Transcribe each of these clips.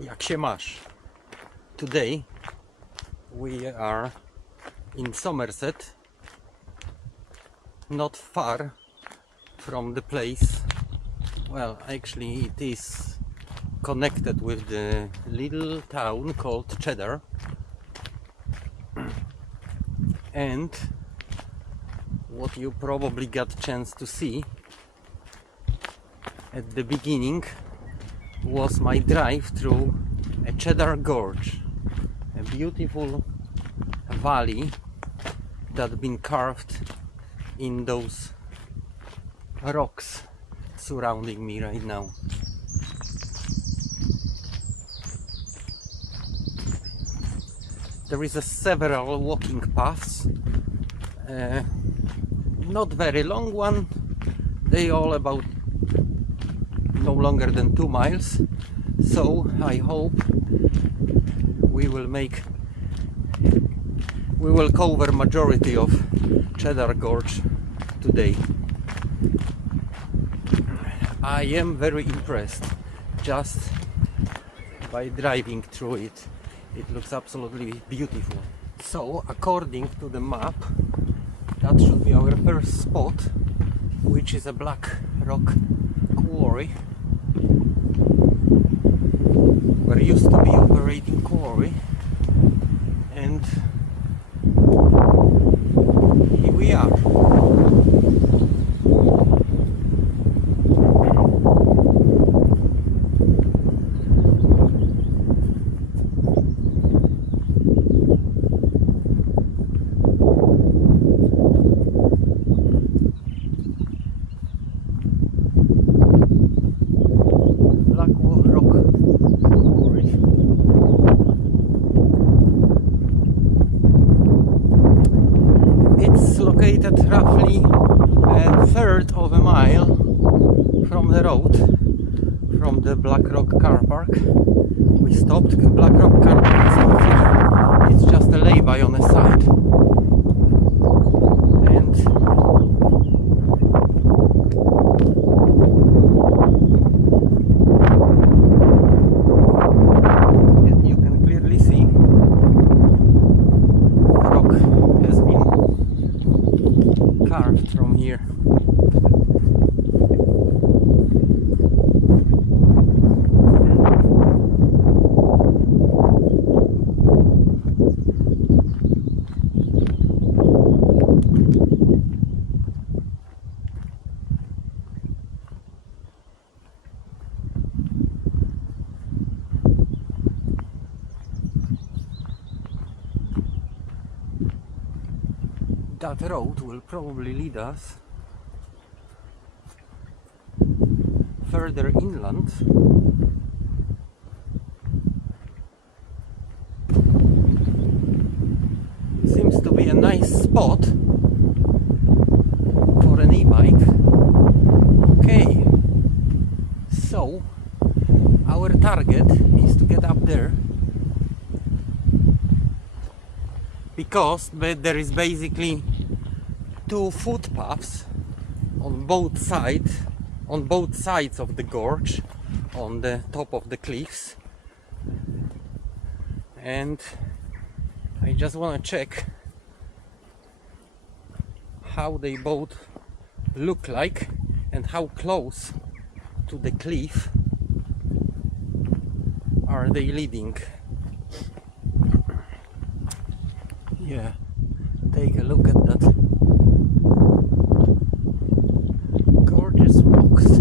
Jak się masz? Today we are in Somerset, not far from the place. Well, actually it is connected with the little town called Cheddar, and what you probably got chance to see at the beginning was my drive through a Cheddar Gorge, a beautiful valley that been carved in those rocks surrounding me right now. There is several walking paths, not very long one, they all about no longer than 2 miles, so I hope we will cover majority of Cheddar Gorge today. I am very impressed just by driving through it. It looks absolutely beautiful. So according to the map, that should be our first spot, which is a black rock quarry. Where used to be operating quarry, and here we are. Located roughly a third of a mile from the road, from the Black Rock car park. We stopped. Black Rock car park is not free, it's just a lay-by on the side. And you can clearly see the rock has been carved from here. That road will probably lead us further inland. Seems to be a nice spot for an e-bike. Okay, so our target is to get up there, because there is basically 2 footpaths on both sides of the gorge, on the top of the cliffs, and I just want to check how they both look like and how close to the cliff are they leading. Yeah, take a look at that. Gorgeous rocks.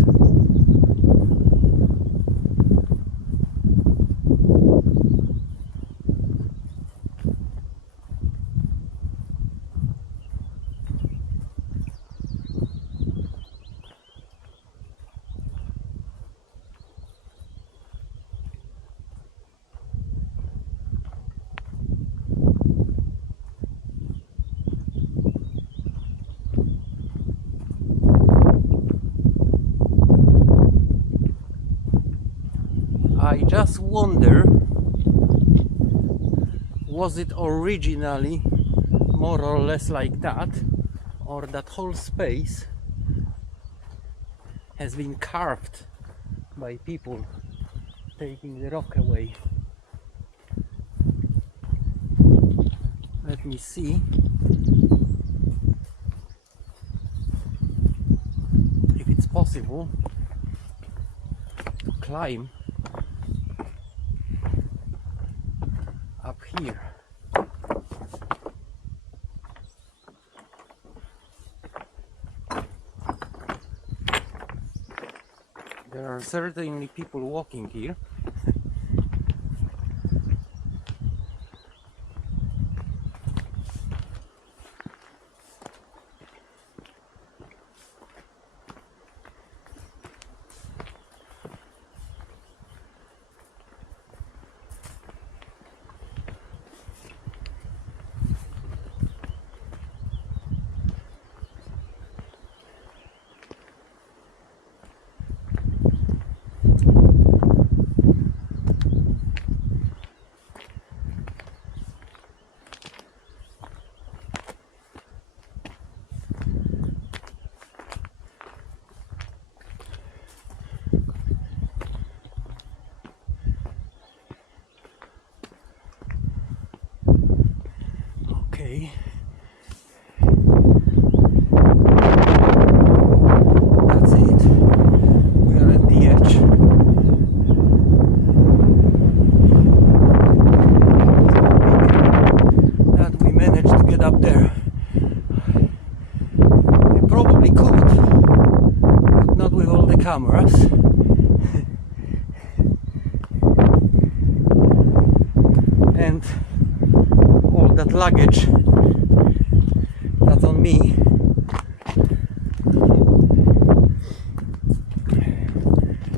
I just wonder, was it originally more or less like that, or that whole space has been carved by people taking the rock away. Let me see if it's possible to climb up here. There are certainly people walking here. Okay. That's it. We are at the edge. That we managed to get up there. We probably could, but not with all the cameras. And all that luggage, that's on me.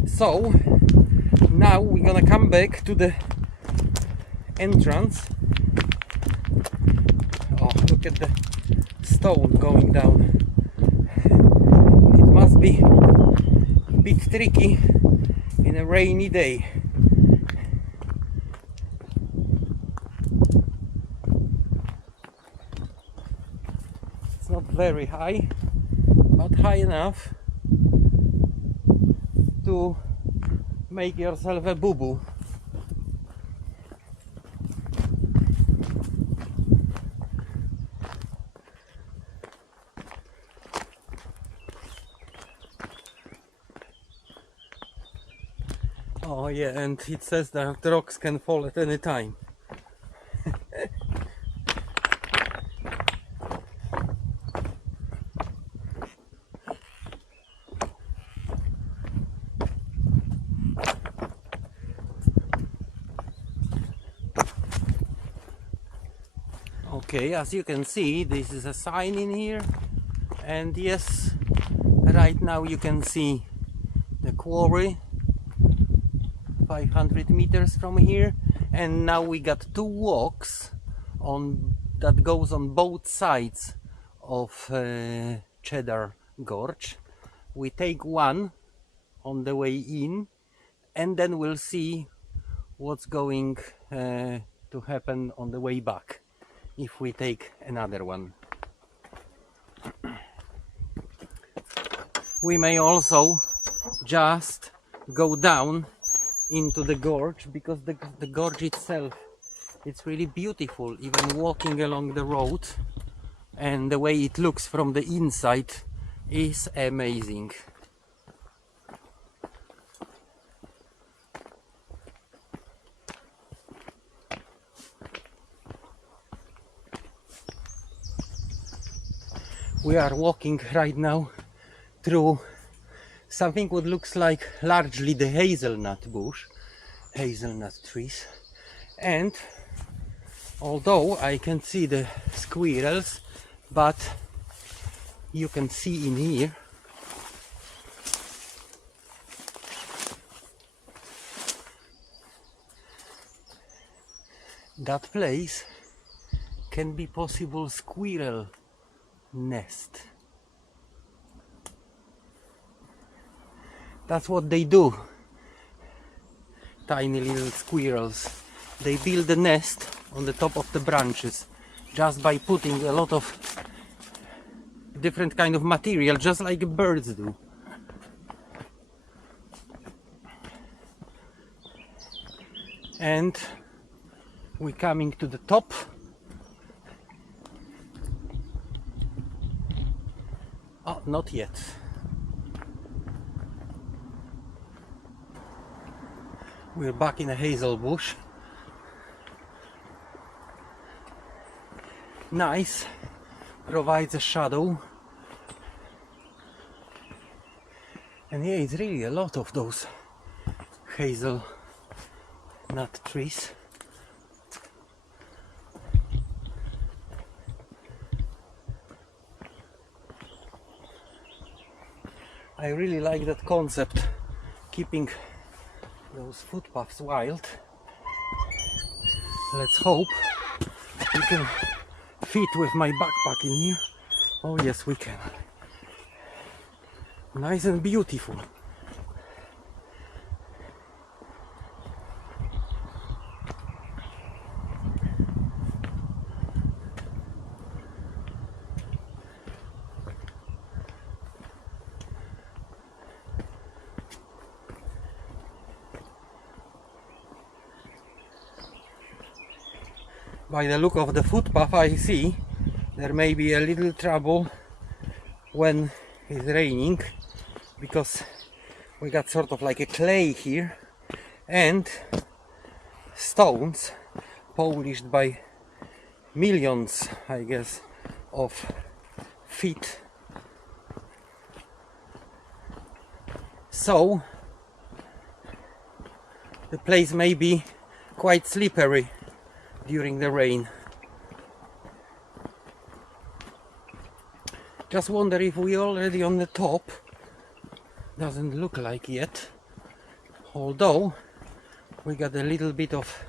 So now we're gonna come back to the entrance. Oh, look at the stone going down. It must be a bit tricky in a rainy day. It's not very high, but high enough to make yourself a boo-boo. Oh yeah, and it says that the rocks can fall at any time. Okay, as you can see, this is a sign in here, and yes, right now you can see the quarry 500 meters from here, and now we got two walks on that goes on both sides of Cheddar Gorge. We take one on the way in, and then we'll see what's going to happen on the way back if we take another one. We may also just go down into the gorge, because the gorge itself, it's really beautiful, even walking along the road, and the way it looks from the inside is amazing. We are walking right now through something what looks like largely the hazelnut bush, hazelnut trees, and although I can see the squirrels, but you can see in here that place can be possible squirrel nest. That's what they do, tiny little squirrels. They build a nest on the top of the branches just by putting a lot of different kind of material, just like birds do. and we're coming to the top. Oh, not yet. We're back in a hazel bush. Nice, provides a shadow. And yeah, it's really a lot of those hazel nut trees. I really like that concept, keeping those footpaths wild. Let's hope we can fit with my backpack in here. Oh yes, we can. Nice and beautiful. By the look of the footpath, I see there may be a little trouble when it's raining, because we got sort of like a clay here and stones polished by millions, I guess, of feet. So the place may be quite slippery during the rain. Just wonder if we're already on the top. Doesn't look like yet, although we got a little bit of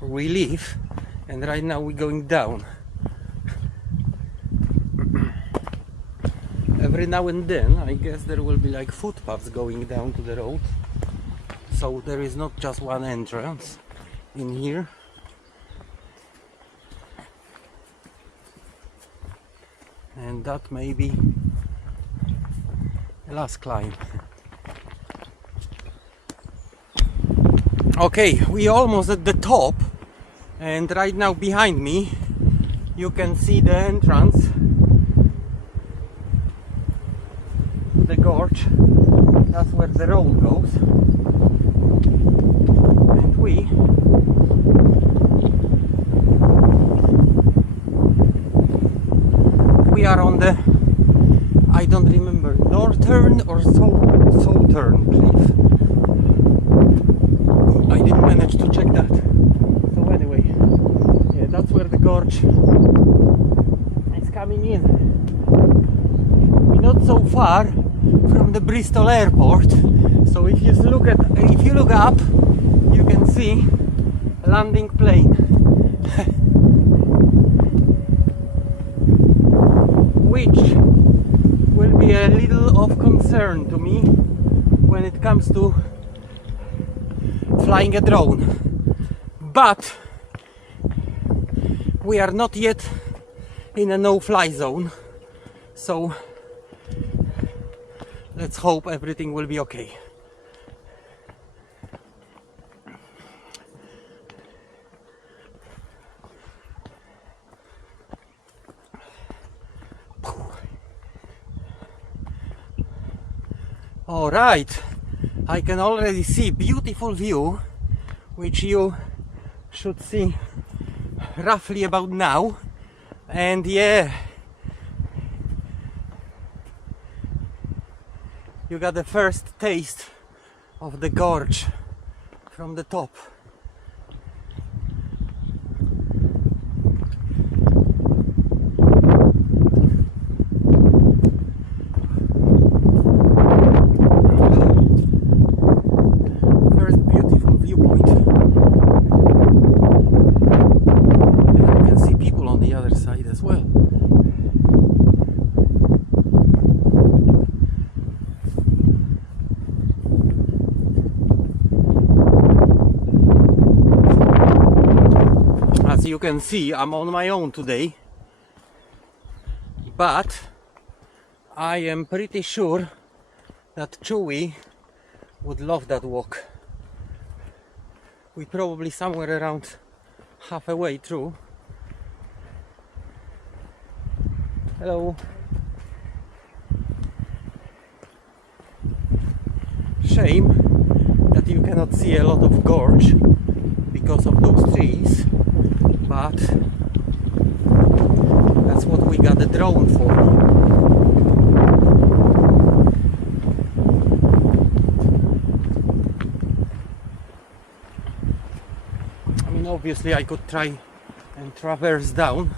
relief, and right now we're going down. Every now and then I guess there will be like footpaths going down to the road, so there is not just one entrance in here. And that may be the last climb. Okay, we're almost at the top, and right now behind me you can see the entrance to the gorge. That's where the road goes, and we are on the, I don't remember, northern or southern cliff. I didn't manage to check that. So anyway, yeah, that's where the gorge is coming in. We're not so far from the Bristol airport, so if you look up, you can see a landing plane. Which will be a little of concern to me when it comes to flying a drone. But we are not yet in a no-fly zone, so let's hope everything will be okay. Alright, I can already see beautiful view, which you should see roughly about now. And yeah, you got the first taste of the gorge from the top. You can see I'm on my own today, but I am pretty sure that Chewie would love that walk. We're probably somewhere around halfway through. Hello. Shame that you cannot see a lot of gorge because of those trees, but that's what we got the drone for. I mean, obviously I could try and traverse down.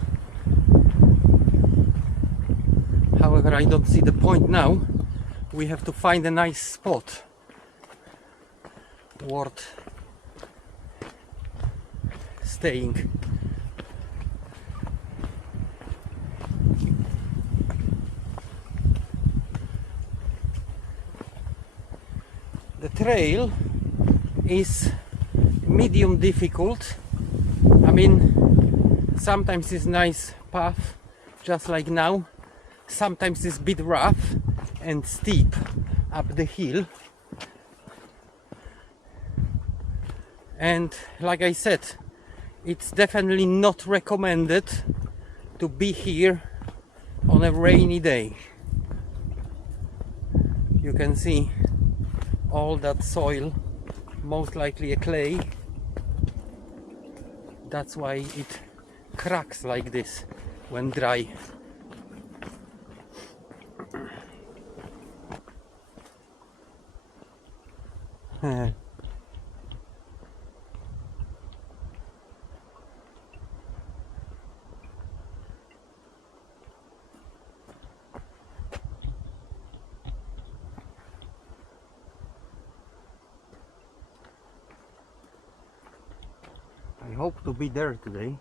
However, I don't see the point now. We have to find a nice spot worth staying. The trail is medium difficult. I mean, sometimes it's nice path, just like now. Sometimes it's a bit rough and steep up the hill. And like I said, it's definitely not recommended to be here on a rainy day. You can see all that soil, most likely a clay. That's why it cracks like this when dry. I hope to be there today.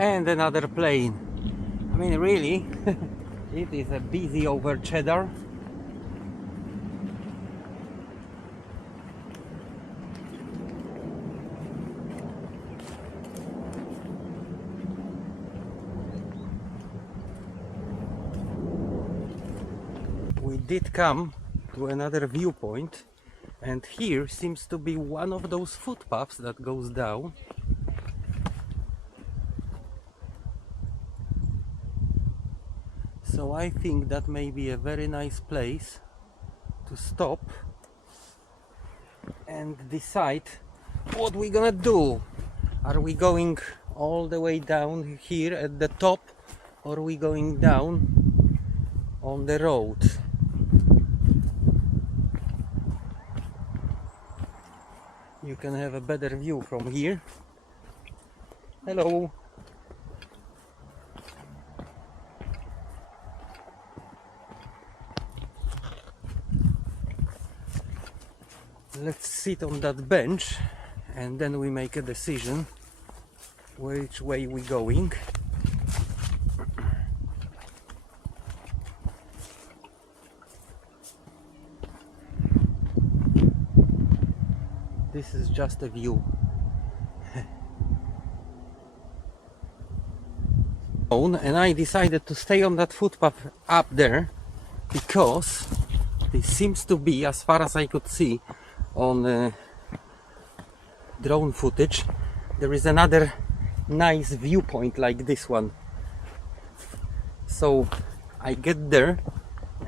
And another plane. I mean, really, it is a busy over Cheddar. We did come to another viewpoint, and here seems to be one of those footpaths that goes down. So I think that may be a very nice place to stop and decide what we're gonna do. Are we going all the way down here at the top, or are we going down on the road? You can have a better view from here. Hello. Let's sit on that bench and then we make a decision which way we're going. This is just a view. And I decided to stay on that footpath up there because it seems to be, as far as I could see on drone footage, there is another nice viewpoint like this one. so I get there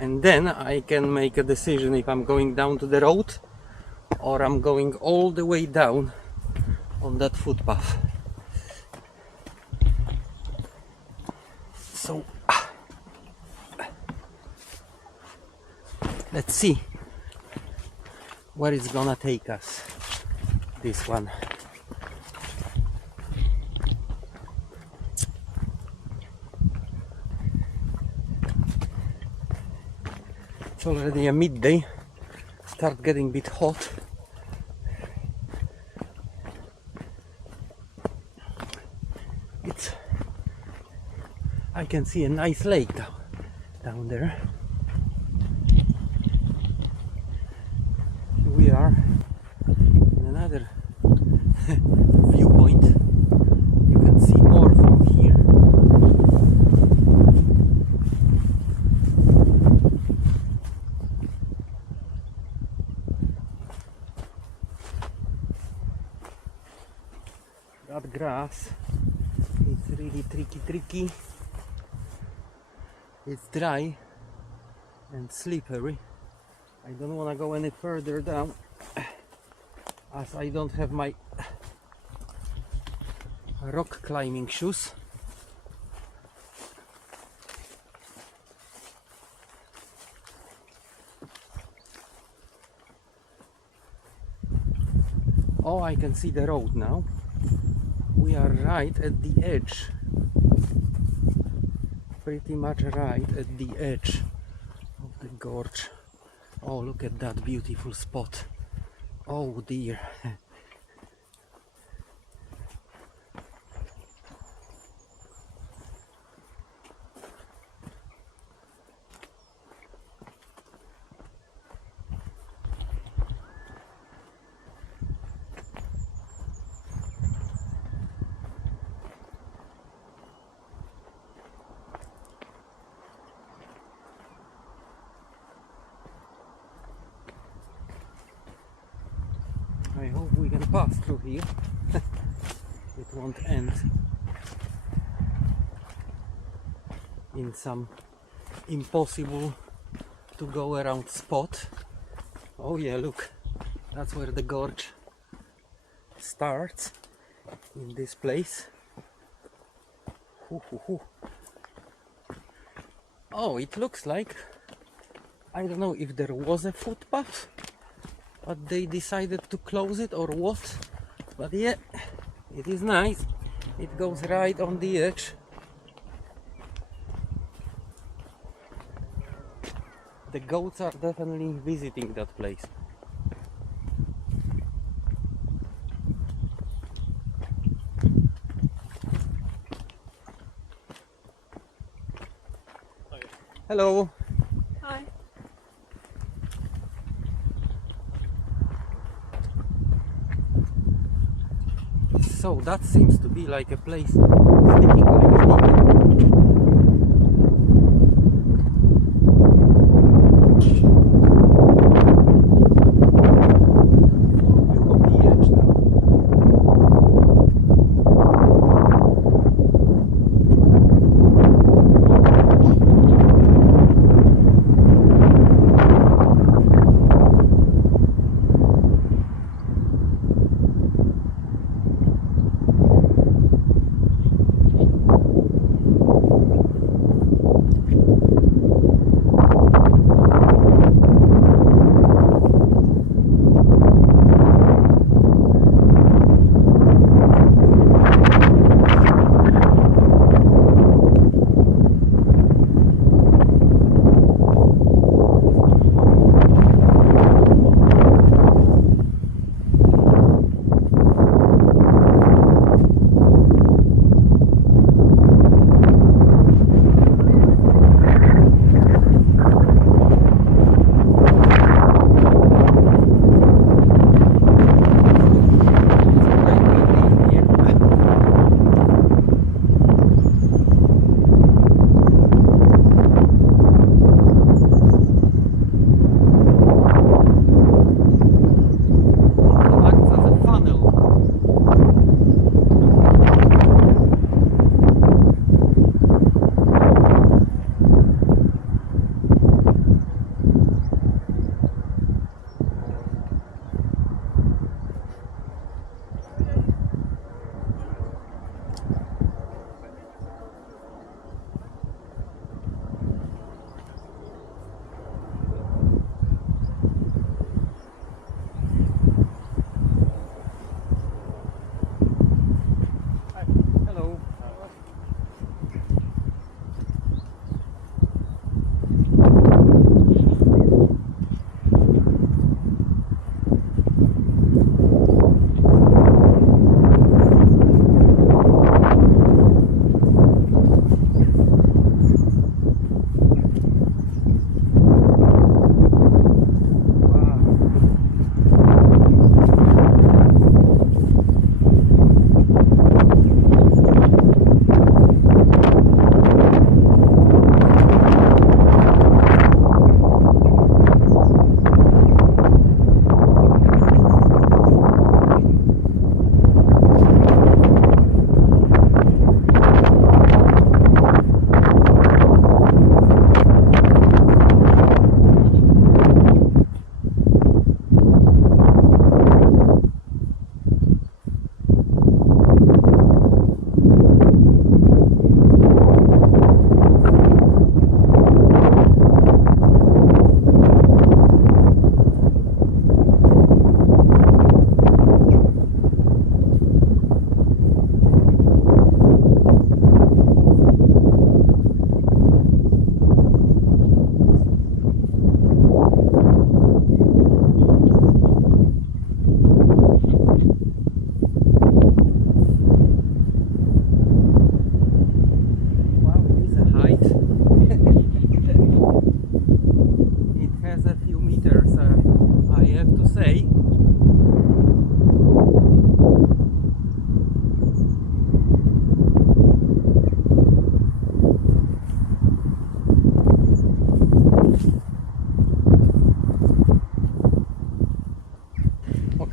and then I can make a decision if I'm going down to the road or I'm going all the way down on that footpath. So let's see where it's gonna take us, this one. It's already a midday, start getting a bit hot. I can see a nice lake down there. We are in another viewpoint. You can see more from here. That grass is really tricky. It's dry and slippery. I don't want to go any further down as I don't have my rock climbing shoes. Oh, I can see the road now. We are right at the edge. Pretty much right at the edge of the gorge. Oh, look at that beautiful spot. Oh dear. I hope we can pass through here. It won't end in some impossible to go around spot. Oh yeah, look, that's where the gorge starts, in this place. Oh, it looks like, I don't know if there was a footpath but they decided to close it or what, but yeah, it is nice. It goes right on the edge. The goats are definitely visiting that place. Hello. Hi. So that seems to be like a place sticking like a needle. Full view of the edge now.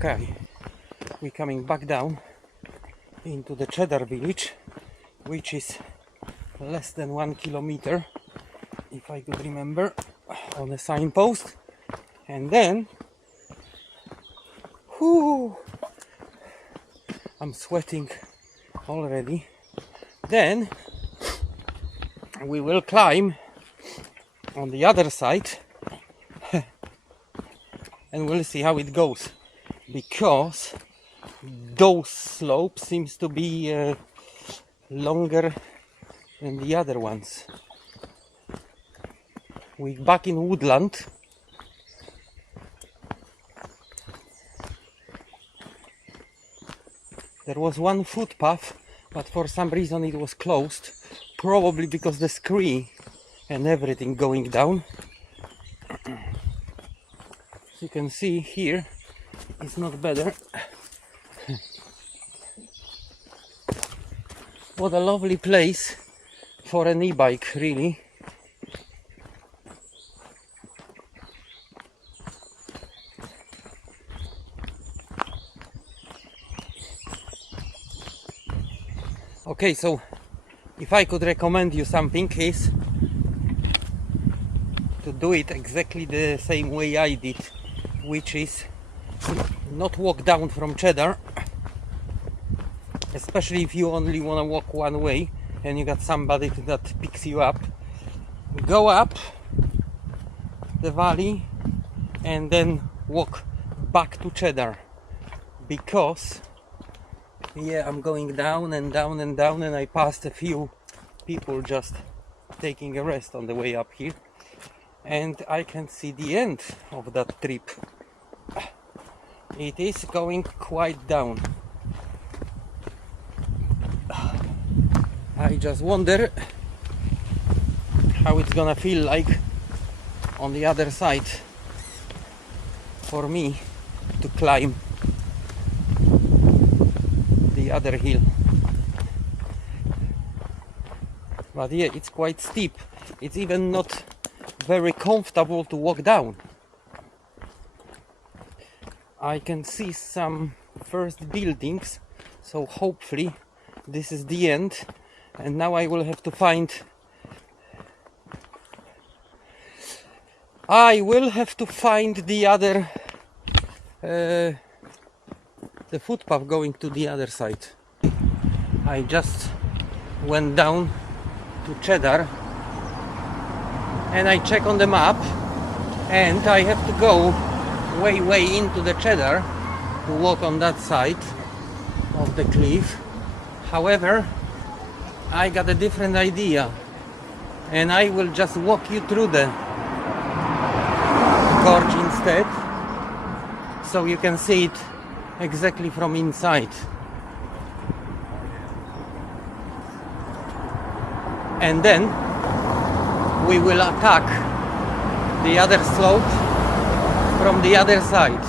Okay, we're coming back down into the Cheddar village, which is less than 1 kilometer, if I could remember, on a signpost. And then, whoo, I'm sweating already. Then we will climb on the other side and we'll see how it goes, because those slopes seems to be longer than the other ones. We're back in woodland. There was one footpath, but for some reason it was closed, probably because the scree and everything going down. As you can see here, it's not better. What a lovely place for an e-bike, really. Okay, so if I could recommend you something, is to do it exactly the same way I did, which is not walk down from Cheddar, especially if you only want to walk one way and you got somebody that picks you up. Go up the valley and then walk back to Cheddar, because yeah, I'm going down and down and down, and I passed a few people just taking a rest on the way up here, and I can see the end of that trip. It is going quite down. I just wonder how it's gonna feel like on the other side for me to climb the other hill. But yeah, it's quite steep. It's even not very comfortable to walk down. I can see some first buildings, so hopefully this is the end. And now I will have to find the other the footpath going to the other side. I just went down to Cheddar and I check on the map, and I have to go way into the Cheddar to walk on that side of the cliff. However, I got a different idea, and I will just walk you through the gorge instead, so you can see it exactly from inside. And then we will attack the other slope from the other side.